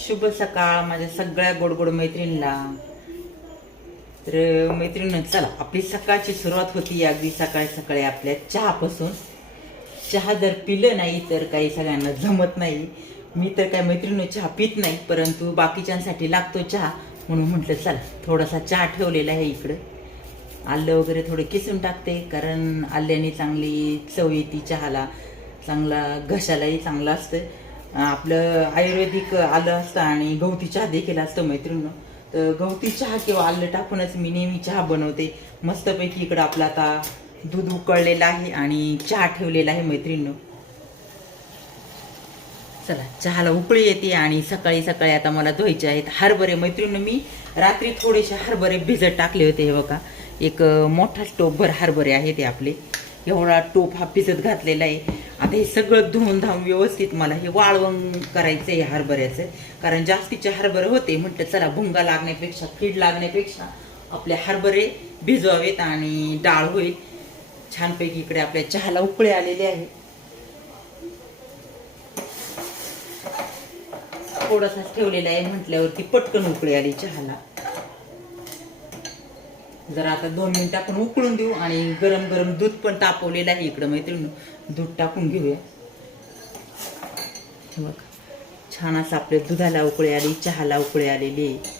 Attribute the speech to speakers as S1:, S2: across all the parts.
S1: शुभ सकाळ माझ्या सगळ्या गोडगोड मैत्रिणीला तर मैत्रिणी चला आपली सकाळची सुरुवात होती अगदी सकाळी सकाळी आपल्या चहापासून. चहा जर पिलं नाही तर काही सगळ्यांना जमत नाही. मी तर काय मैत्रिणी चहा पित नाही परंतु बाकीच्यांसाठी लागतो चहा. म्हणून म्हटलं चला थोडासा चहा ठेवलेला आहे इकडं. आलं वगैरे थोडं किसून टाकते कारण आल्याने चांगली चव येते चहाला. चांगला घशालाही चांगलं असतं आपलं आयुर्वेदिक आलं असतं आणि गवती चहा देखील असतं मैत्रिणी तर गवती चहा किंवा आलं टाकूनच मी नेहमी चहा बनवते. मस्तपैकी इकडं आपलं आता दूध उकळलेलं आहे आणि चहा ठेवलेला आहे मैत्रिणी चला चहाला उकळी येते आणि सकाळी सकाळी आता मला धुवायचे आहेत हरभरे. मैत्रिणी मी रात्री थोडेसे हरभरे भिजत टाकले होते हे बघा. एक मोठा टोपभर हरभरे आहे ते आपले. एवढा टोप हा भिजत घातलेला आहे. आता हे सगळं धुवून धावून व्यवस्थित मला हे वाळवण करायचं आहे हरभऱ्याचं. कारण जास्तीचे हरभरे होते म्हटलं चला भुंगा लागण्यापेक्षा कीड लागण्यापेक्षा आपले हरभरे भिजवावेत आणि डाळ होईल. छानपैकी इकडे आपल्या चहाला उकळे आलेले आहे. थोडासा ठेवलेला आहे म्हटल्यावरती पटकन उकळी आली चहाला. जरा आता दोन मिनिटं आपण उकळून देऊ आणि गरम गरम दूध पण तापवलेलं आहे इकडं मैत्रिणी. दूध टाकून घेऊया. बघ छान असं आपल्या दुधाला उकळी आली चहाला उकळी आलेली. आहे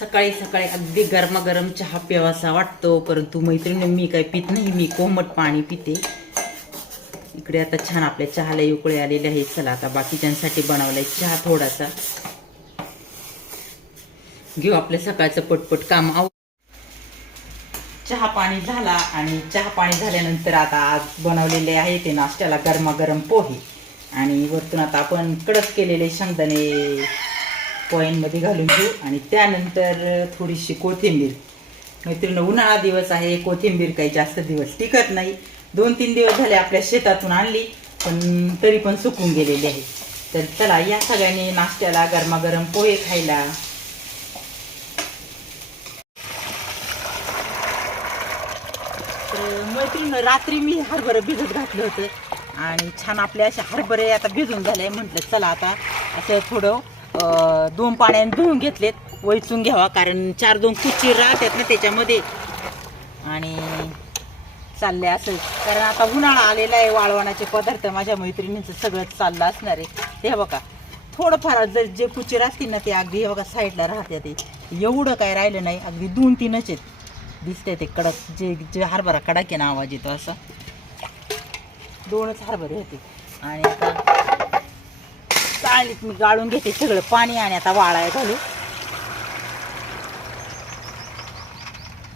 S1: सकाळी सकाळी अगदी गरमागरम चहा प्यावासा वाटतो. परंतु मैत्रिणी मी काय पित नाही. मी कोमट पाणी पिते. इकडे आता छान आपल्या चहाला उकळे आलेले आहेत चला आता बाकीच्यांसाठी बनवलाय चहा थोडासा. घेऊ आपल्या सकाळचं पटपट काम. आव चहा पाणी झाला आणि चहा पाणी झाल्यानंतर आता आज बनवलेले आहे ते नाश्त्याला गरमागरम पोहे. आणि वरतून आता आपण कडक केलेले शेंगदाणे पोह्यांमध्ये घालून घेऊ आणि त्यानंतर थोडीशी कोथिंबीर. मैत्रिणी उन्हाळा दिवस आहे. कोथिंबीर काही जास्त दिवस टिकत नाही. दोन तीन दिवस झाले आपल्या शेतातून आणली पण तरी पण सुकून गेलेली आहे. तर चला या सगळ्यांनी नाश्त्याला गरमागरम पोहे खायला. तर मैत्रीण रात्री मी हरभरे भिजत घातलं होतं. आणि छान आपले असे हरभरे आता भिजून झाले. म्हटलं चला आता असं थोडं दोन पाण्याने धुवून घेतलेत. वैचून घ्यावा कारण चार दोन कुची राहतात ना त्याच्यामध्ये. आणि चालले असं कारण आता उन्हाळा आलेला आहे वाळवणाचे पदार्थ माझ्या मैत्रिणींचं सगळंच चाललं असणार आहे. ते बघा. थोडंफार जर जे कुचीर असतील ना ते अगदी हे बघा साईडला राहते ते. एवढं काय राहिलं नाही. अगदी दोन तीनच आहेत. दिसते ते कडक. जे जे हरभरा कडक आहे ना आवाज येतो असा. दोनच हरभरे होते. आणि आता चाळणीत मी गाळून घेते सगळं पाणी आणि आता वाळाय घालू.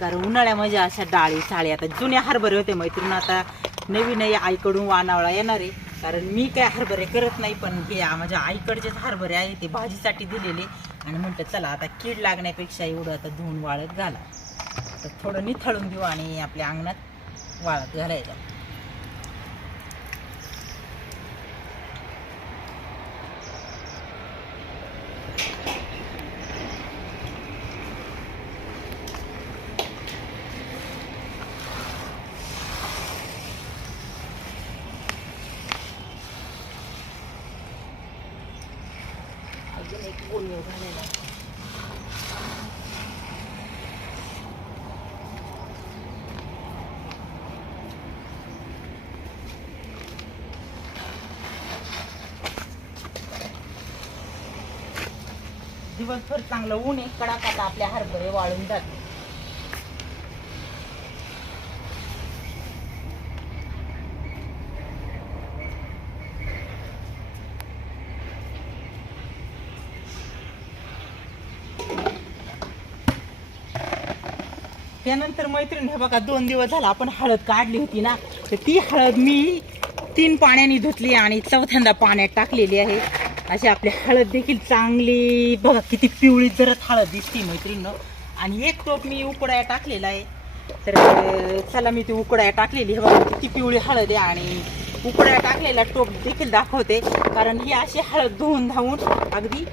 S1: कारण उन्हाळ्यामध्ये म्हणजे अशा डाळी साळी आता जुने हरभरे होते मैत्रीण आता नवीन आईकडून वानावळा येणार आहे. कारण मी काय हरभरे करत नाही पण हे माझ्या आईकडचेच हरभरे आहे ते भाजीसाठी दिलेले. आणि म्हटलं चला आता कीड लागण्यापेक्षा एवढं आता धुवून वाळत घाला. तर थोडं निथळून देऊ आणि आपल्या अंगणात वाळत घालायचं अजून एक गोणी घालायला दिवसभर चांगलं ऊन आहे कडाक आता आपल्या हरभरे वाळून जाते त्यानंतर मैत्रीण हे बघा दोन दिवस झाला आपण हळद काढली होती ना तर ती हळद मी तीन पाण्याने धुतली आणि चौथ्यांदा पाण्यात टाकलेली आहे. अशी आपली हळद देखील चांगली बघा किती पिवळी जरत हळद दिसते मैत्रिणीनं. आणि एक टोप मी उकडाया टाकलेला आहे. तर चला मी ती उकडाया टाकलेली हे बघा किती पिवळी हळद आहे आणि उकडाया टाकलेला टोप देखील दाखवते. कारण ही अशी हळद धुवून धावून अगदी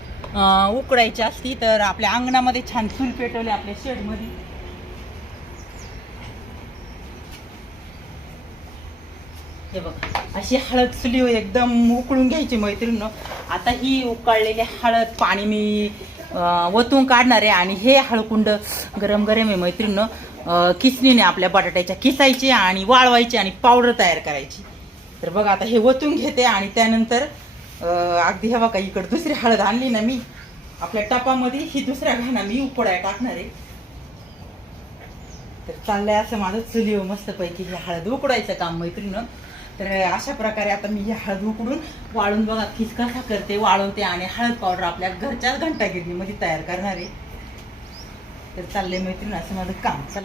S1: उकडायची असती. तर आपल्या अंगणामध्ये छान चूल पेटवले आपल्या शेडमध्ये हे बघ. अशी हळद चुलीवर हो एकदम उकळून घ्यायची मैत्रीण आता ही उकळलेली हळद पाणी मी ओतून वतून काढणार आहे आणि हे हळकुंड गरम गरम आहे मैत्रीण किसणीने आपल्या बटाट्याच्या किसायची आणि वाळवायची आणि पावडर तयार करायची. तर बघा आता हे वतून घेते आणि त्यानंतर अगदी हे बघा इकडं दुसरी हळद आणली ना मी. आपल्या टपामध्ये ही दुसऱ्या घाणा मी उकडाय टाकणार आहे. तर चाललंय असं माझं चुलीवर हो मस्तपैकी हे हळद उकडायचं काम मैत्रीण तर अशा प्रकारे आता मी ही हळद उकडून वाळून बघा खिसकसा करते वाळवते आणि हळद पावडर आपल्या घरच्याच घंटागिरणीमध्ये तयार करणार आहे. तर चाललंय मैत्रीण असं माझं काम. चला.